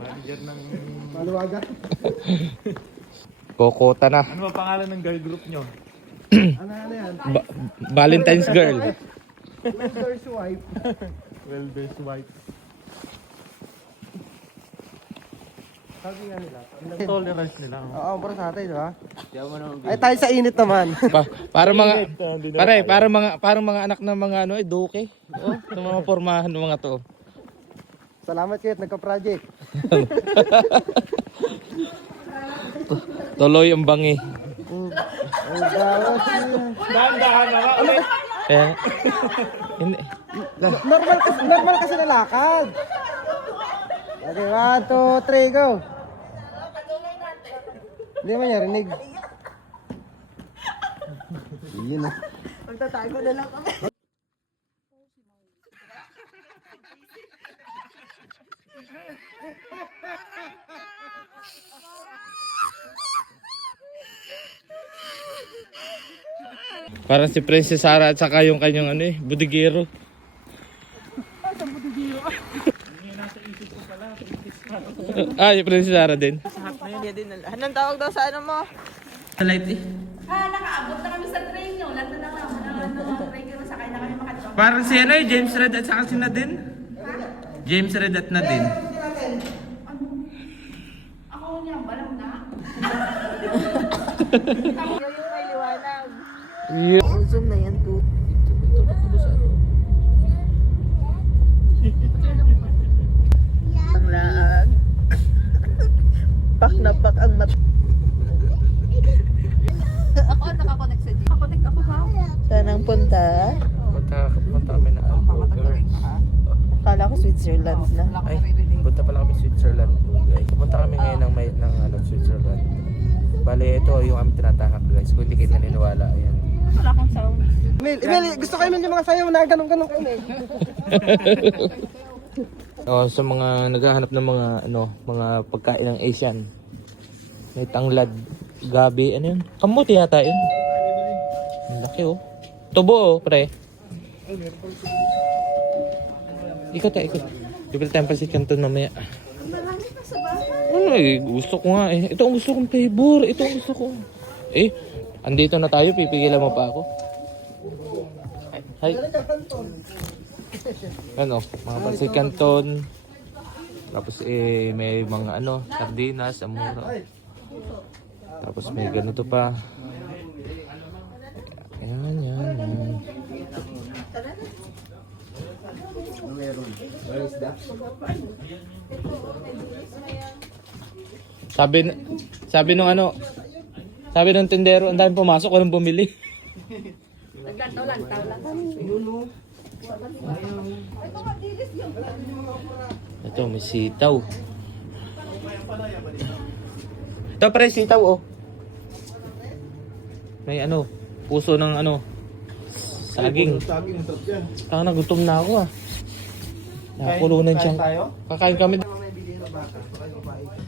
Manager ng... Maluwaga. Kokota na. Ano ba pangalan ng girl group nyo? Ano yan? Valentine's girl. Welder's wife. Welder's wife. Sabi nga nila. Tolerance nila. Oo, para sa atin, di ba? Ay, tayo sa init naman. Para mga parang mga anak ng mga ano duke. Oh, ng mga pormahan ng mga to. Salamat kayo at nagka-project. Tuloy ang bangi. Ang gawas niya. Dahan-dahan naman. Kaya hindi. Normal kasi na lakad. Okay, 1, 2, 3, go. Hindi mo niya rinig. Yun na. Magtatago na lang kami. Parang si Princess Sarah at saka yung kanyang ano budigero. Yung Princess Sarah din. Anong tawag daw sa ano mo? Light eh. Nakaabot na kami sa train nyo. Lahat na train nyo. Sakay na kami makadrop. Parang si ano James Red at saka si Nadine. James Red at Nadine. Ako niya, balang na. Yung may liwanag. Yeah. Zoom na yan, to. Ang laag. Pak na pak ang mat. Ako nakakonect sa G. Nakakonect ako ha? Saan ang punta? Punta kami na Hamburger. Akala ko Switzerland na. Ay, punta pala kami Switzerland. Guys, punta kami ngayon ng Switzerland. Bale, ito yung aming tinatahak guys. Kung hindi kayo naniniwala, ayan. Wala akong sound. Emil, gusto ko Emil yung mga sayaw na ganun-ganun kayo eh. Sa mga naghahanap ng mga pagkain ng Asian. May tanglad, gabi, ano yun? Kamuti yata yun. Ang laki oh. Tubo oh, pre. Ikot. Bibili tayong pansit canton mamaya. Ano eh, gusto ko nga eh. Ito ang gusto kong flavor. Ito ang gusto ko. Eh, andito na tayo, pipigilan mo pa ako. Hi. Ano, mga pansit canton. Tapos may mga sardinas, amuro. Tapos may ganito pa. Yan. Sabi nung tindero, ang dami pumasok, walang bumili. Lantaw lang. Ito, may sitaw. Ito pare, sitaw oh. May puso ng saging. Tanga na, gutom na ako ah. Nakakulunan siyang. Kakain kami.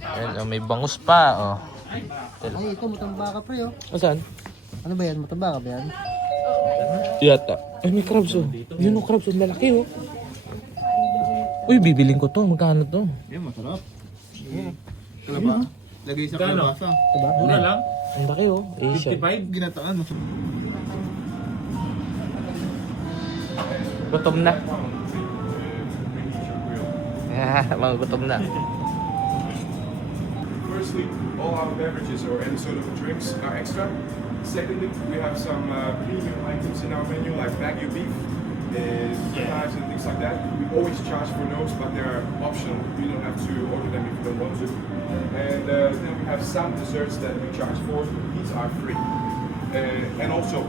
Ayan, may bangus pa oh. Ay, ito, matambaka pa yun. O saan? Ano ba yan? Matambaka ba yan? Yata. Ay, may crabs oh. Yun oh, crabs. Ang lalaki oh. Uy, bibiling ko to. Magkano to? Yan, masarap. Kalaba. Lagay sa kalabasa. Mura lang? Ang laki oh. Asian. 55 ginataan. Gutom na. Mga gutom na. Firstly, all our beverages or any sort of drinks are extra. Secondly, we have some premium items in our menu like Wagyu beef, knives and things like that. We always charge for those, but they are optional. You don't have to order them if you don't want to. And then we have some desserts that we charge for. These are free. And also,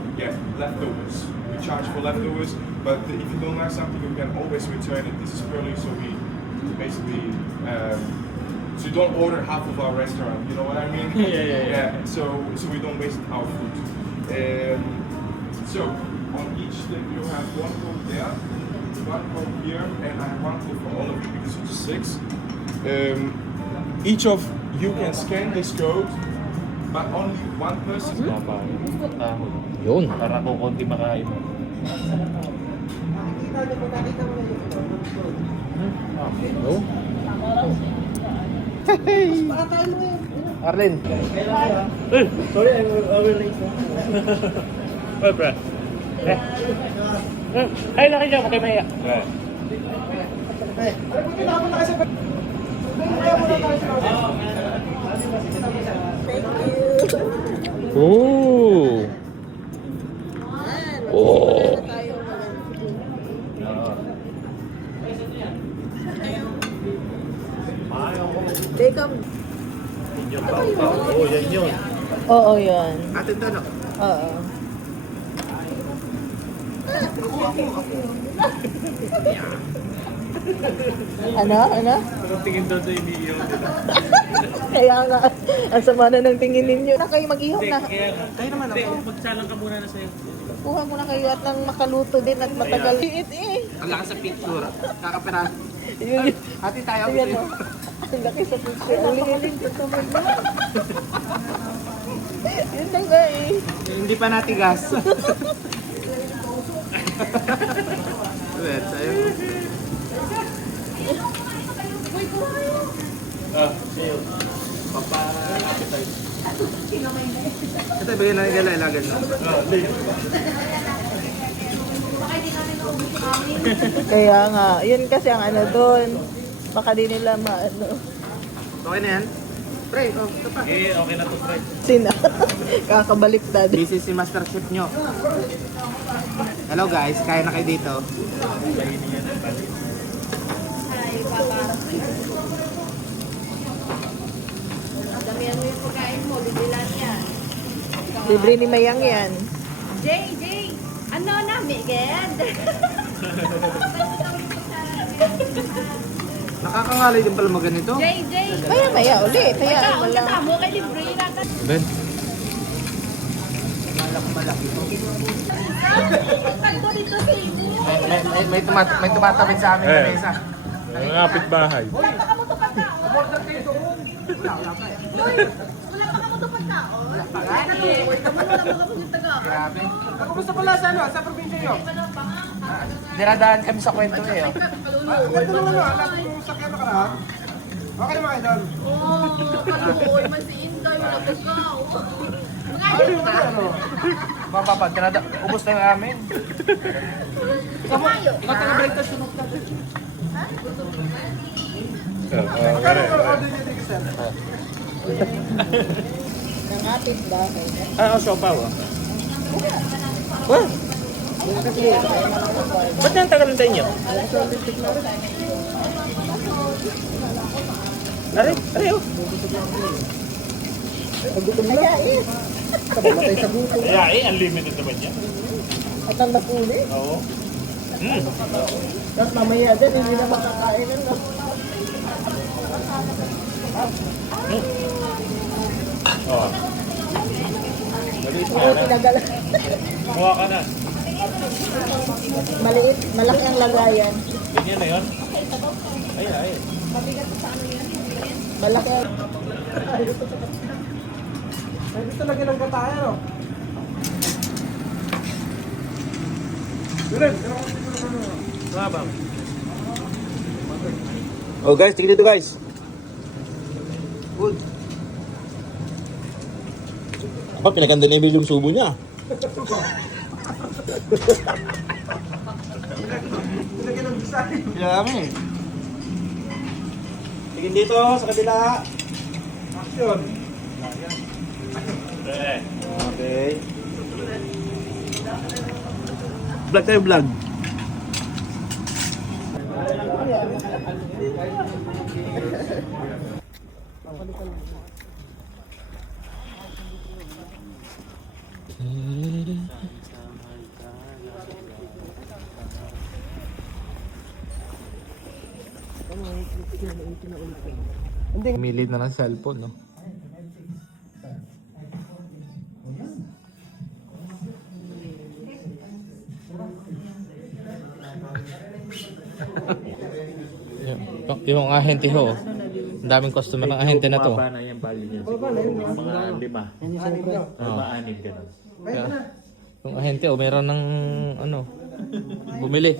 leftovers. We charge for leftovers, but if you don't like something, you can always return it. This is purely so we basically. So you don't order half of our restaurant, you know what I mean? Yeah. So we don't waste our food. So on each thing you have one Coke there, one Coke here, and I have one Coke for all of you because it's 6. Each of you can scan this code, but only one person. Yun. Para ko konti makain. Arlen. Sorry, I will late. Oh, bro. Ay, laki siya. Okay, maya. Oh. Oh. Teka. Oh, yan yun. Oo, yun. Atin to, no? Oo. Ano? Ano? Tingin doon sa iniiyaw. Kaya nga, ang sama na ng tingin ninyo. Na kayo mag-ihop na. Kayo naman ako. Magsalang ka muna na sa'yo. Kuha mo na kayo at nang makaluto din at matagal. Liit eh. Ang lakas sa picture. Kakaperaso. Yun yun. Ate tayo. Ayan mo. Ang laki sa picture. Ang liiling ko sa mga. Yun na nga eh. Hindi pa natigas. Wait, tayo. Sa'yo. Papa-appetite. Ito, bigyan natin gala ilagan. No? Kaya nga, yun kasi ang ano doon. Baka di nila maano. Okay na yan? Pre, oh, ito pa. Okay na to, Fred. Sina. Kakabaliktad. This is si Master Chef nyo. Hello guys, kaya na kayo dito. Damihan mo yung pagkain mo, bibilan yan. Libre ni Mayang yan. Jay, ano na, Miguel? Nakakangalay din pala mga ganito. Jay. Maya maya uli. Kaya Ikaw, wala. ang mo kay libre na ka. Ben. Kanto dito sa inyo. May tumatawid sa amin na mesa. Mga kapitbahay. Wala pa ka mo to pagkaon. Wala pa ka mo to pagkaon. Wala pa ka mo yung taga. Grabe. Kumusta pala sa ano? Sa probinsya nyo? Dinadaan kami sa kwento eh. Oh. Kwento naman no? Alam mo sa kaya nakaraan? Okay naman kayo doon. Kaluoy, masiin kayo na pagkaon. Ano yung ano? Mga papa, ubos na yung amin. Ikaw taga-breakfast sunog na. Magkano order niyo dito, sir? Nangapit ba? Ah, siopaw ah. What? Ba't nang tagal ng tayo nyo? Aray oh. Kaya eh. Kabamatay sa buto. Kaya unlimited naman yan. At ang napuli. Oo. Tapos mamaya din, hindi na makakain. Ano? Oo. Oo, tinagala. Kuha ka na. Maliit, malaki ang lagayan. Ganyan na yun? Ay. Malaki ang... Ay, dito lagi ng kataya, no? Labang. Oh guys, tingnan dito guys. Good. Apa pinaganda na yung subo niya? Dami. Tingin dito, sa kabila. Action. Okay. Vlog tayo, vlog. Milid na ng cellphone, no? yung ahente ho. Ang daming customer ng ahente na to. Bumaba na yung value niya. Mga 5. 5, 6 ganun. Kaya, yung ahente, meron ng bumili.